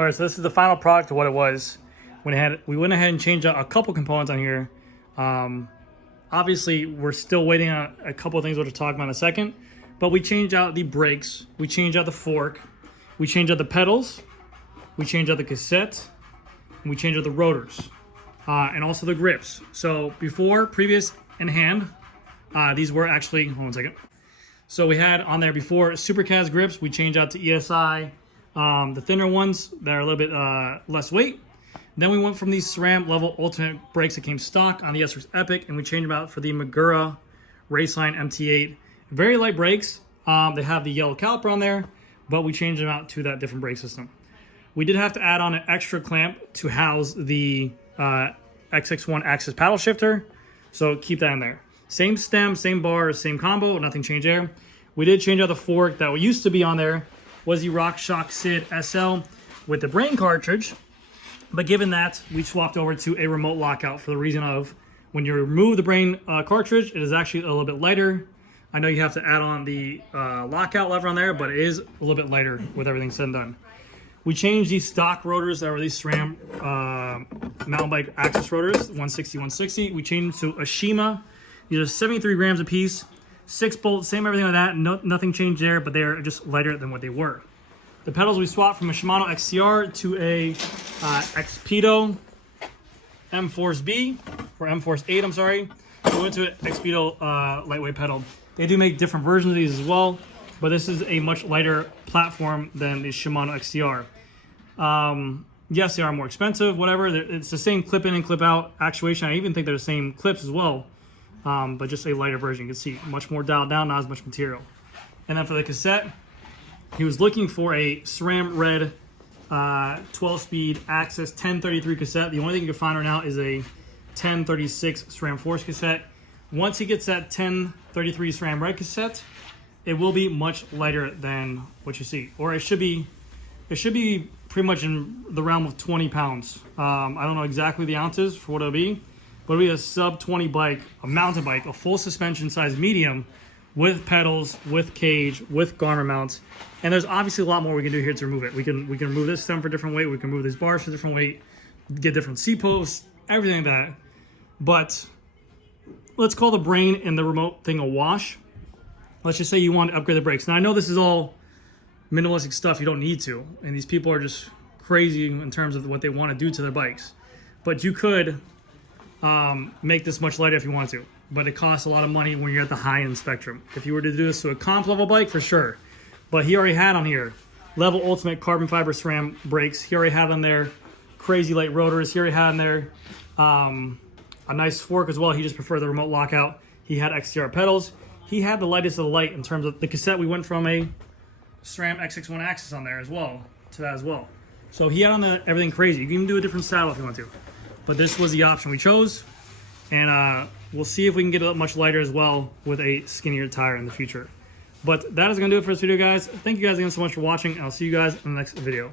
All right, so this is the final product of what it was. We went ahead and changed out a couple components on here. Obviously, we're still waiting on a couple of things we'll talk about in a second. But we changed out the brakes. We changed out the fork. We changed out the pedals. We changed out the cassette. And we changed out the rotors. And also the grips. So before, previous, and hand, these were actually, hold on a second. So we had on there before Supercast grips. We changed out to ESI. The thinner ones that are a little bit less weight. Then we went from these SRAM level ultimate brakes that came stock on the SRX Epic, and we changed them out for the Magura Raceline MT8. Very light brakes. They have the yellow caliper on there, but we changed them out to that different brake system. We did have to add on an extra clamp to house the XX1 axis paddle shifter, so keep that in there. Same stem, same bars, same combo, nothing changed there. We did change out the fork that used to be on there, was the RockShox SID SL with the brain cartridge. But given that, we swapped over to a remote lockout for the reason of when you remove the brain cartridge, it is actually a little bit lighter. I know you have to add on the lockout lever on there, but it is a little bit lighter with everything said and done. We changed these stock rotors that were these SRAM mountain bike access rotors, 160, 160. We changed them to a Shima. These are 73 grams a piece, 6 bolts, same everything like that. Nothing changed there, but they're just lighter than what they were. The pedals we swapped from a Shimano XCR to a Expedo M-Force B, or M-Force 8, I'm sorry. We went to an Expedo lightweight pedal. They do make different versions of these as well, but this is a much lighter platform than the Shimano XCR. Yes, they are more expensive, whatever. It's the same clip in and clip out actuation. I even think they're the same clips as well, but just a lighter version. You can see much more dialed down, not as much material. And then for the cassette, he was looking for a SRAM Red 12-speed Access 1033 cassette. The only thing you can find right now is a 1036 SRAM Force cassette. Once he gets that 1033 SRAM Red cassette, it will be much lighter than what you see. Or it should be pretty much in the realm of 20 pounds. I don't know exactly the ounces for what it'll be, but it'll be a sub-20 bike, a mountain bike, a full suspension size medium, with pedals, with cage, with garner mounts. And there's obviously a lot more we can do here to remove it. We can remove this stem for different weight, we can move these bars for different weight, get different seat posts, everything like that. But let's call the brain and the remote thing a wash. Let's just say you want to upgrade the brakes. Now I know this is all minimalistic stuff, you don't need to. And these people are just crazy in terms of what they want to do to their bikes. But you could make this much lighter if you want to. But it costs a lot of money when you're at the high-end spectrum. If you were to do this to a comp level bike, for sure. But he already had on here level ultimate carbon fiber SRAM brakes. He already had on there crazy light rotors. He already had on there a nice fork as well. He just preferred the remote lockout. He had XTR pedals. He had the lightest of the light in terms of the cassette. We went from a SRAM XX1 Axis on there as well to that as well. So he had on everything crazy. You can even do a different saddle if you want to. But this was the option we chose. And we'll see if we can get it much lighter as well with a skinnier tire in the future. But that is going to do it for this video, guys. Thank you guys again so much for watching. I'll see you guys in the next video.